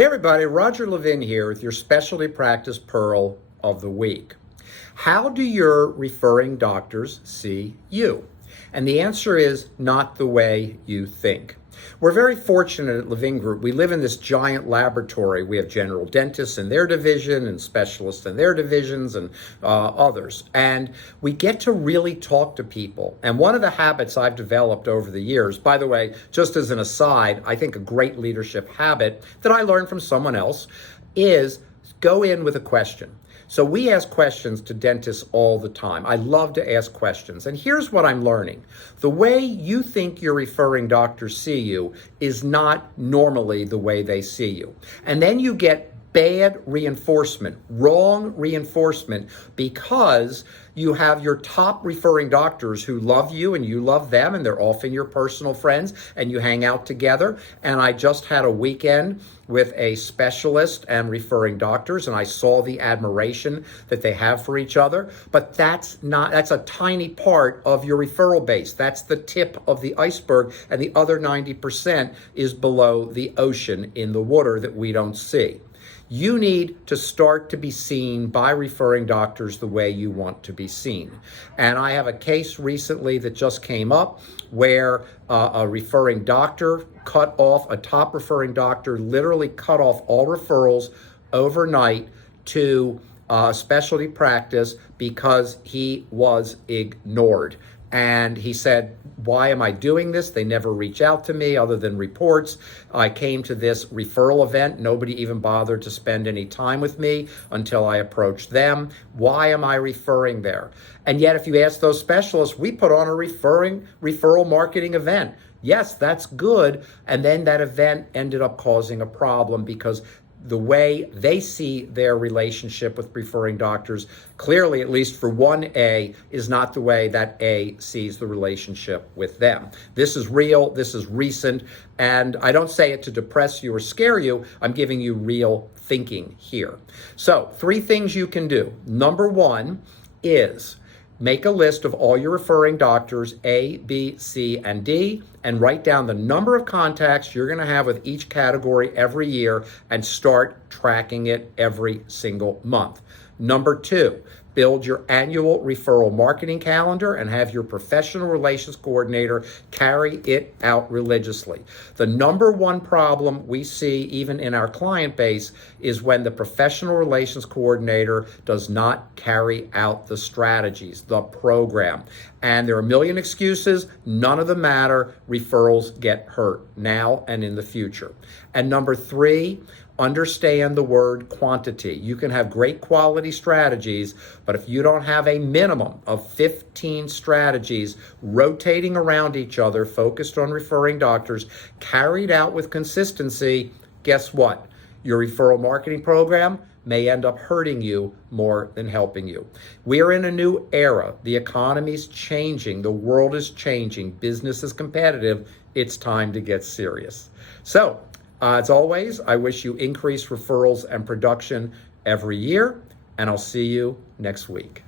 Hey everybody, Roger Levin here with your Specialty Practice Pearl of the Week. How do your referring doctors see you? And the answer is not the way you think. We're very fortunate at Levin Group. We live in this giant laboratory. We have general dentists in their division and specialists in their divisions and others. And we get to really talk to people. And one of the habits I've developed over the years, by the way, just as an aside, I think a great leadership habit that I learned from someone else is go in with a question. So we ask questions to dentists all the time. I love to ask questions. And here's what I'm learning. The way you think your referring doctors see you is not normally the way they see you. And then you get bad reinforcement, wrong reinforcement, because you have your top referring doctors who love you and you love them and they're often your personal friends and you hang out together. And I just had a weekend with a specialist and referring doctors and I saw the admiration that they have for each other. But that's a tiny part of your referral base. That's the tip of the iceberg, and the other 90% is below the ocean in the water that we don't see. You need to start to be seen by referring doctors the way you want to be seen. And I have a case recently that just came up where a referring doctor a top referring doctor literally cut off all referrals overnight to specialty practice because he was ignored. And he said, why am I doing this? They never reach out to me other than reports. I came to this referral event. Nobody even bothered to spend any time with me until I approached them. Why am I referring there? And yet, if you ask those specialists, we put on a referral marketing event. Yes, that's good. And then that event ended up causing a problem because the way they see their relationship with referring doctors, clearly, at least for 1A, is not the way that A sees the relationship with them. This is real, this is recent, and I don't say it to depress you or scare you. I'm giving you real thinking here. So 3 things you can do. Number 1 is make a list of all your referring doctors, A, B, C, and D, and write down the number of contacts you're going to have with each category every year and start tracking it every single month. Number 2, build your annual referral marketing calendar and have your professional relations coordinator carry it out religiously. The number 1 problem we see even in our client base is when the professional relations coordinator does not carry out the strategies, the program. And there are a million excuses. None of them matter. Referrals get hurt now and in the future. And number 3, understand the word quantity. You can have great quality strategies, but if you don't have a minimum of 15 strategies rotating around each other, focused on referring doctors, carried out with consistency, guess what? Your referral marketing program may end up hurting you more than helping you. We are in a new era. The economy's changing. The world is changing. Business is competitive. It's time to get serious. So, as always, I wish you increased referrals and production every year, and I'll see you next week.